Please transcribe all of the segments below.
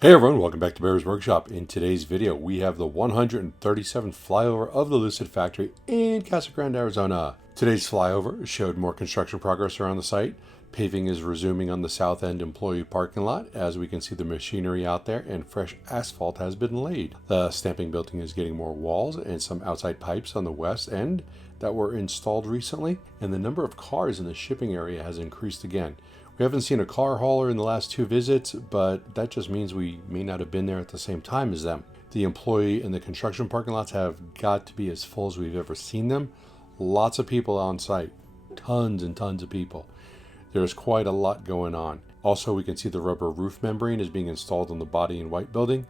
Hey everyone, welcome back to Bear's Workshop. In today's video, we have the 137th flyover of the Lucid factory in Casa Grande, Arizona. Today's flyover showed more construction progress around the site. Paving is resuming on the south end employee parking lot, as we can see the machinery out there, and fresh asphalt has been laid. The stamping building is getting more walls and some outside pipes on the west end that were installed recently, and the number of cars in the shipping area has increased again. We haven't seen a car hauler in the last two visits, but that just means we may not have been there at the same time as them. The employee and the construction parking lots have got to be as full as we've ever seen them. Lots of people on site, tons and tons of people. There's quite a lot going on. Also, we can see the rubber roof membrane is being installed on the body and white building,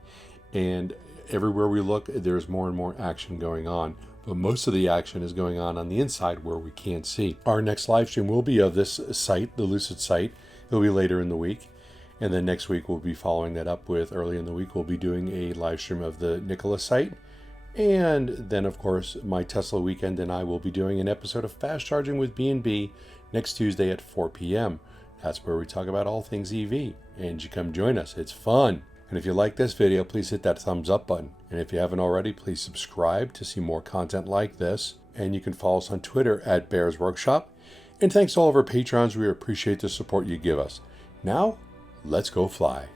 and everywhere we look, there's more and more action going on. But most of the action is going on the inside where we can't see. Our next live stream will be of this site, the Lucid site. It'll be later in the week. And then next week we'll be following that up with, early in the week, we'll be doing a live stream of the Nikola site. And then, of course, my Tesla weekend and I will be doing an episode of Fast Charging with B&B next Tuesday at 4 p.m. That's where we talk about all things EV. And you come join us. It's fun. And if you like this video, please hit that thumbs up button. And if you haven't already, please subscribe to see more content like this. And you can follow us on Twitter at Bears Workshop. And thanks to all of our patrons. We appreciate the support you give us. Now, let's go fly.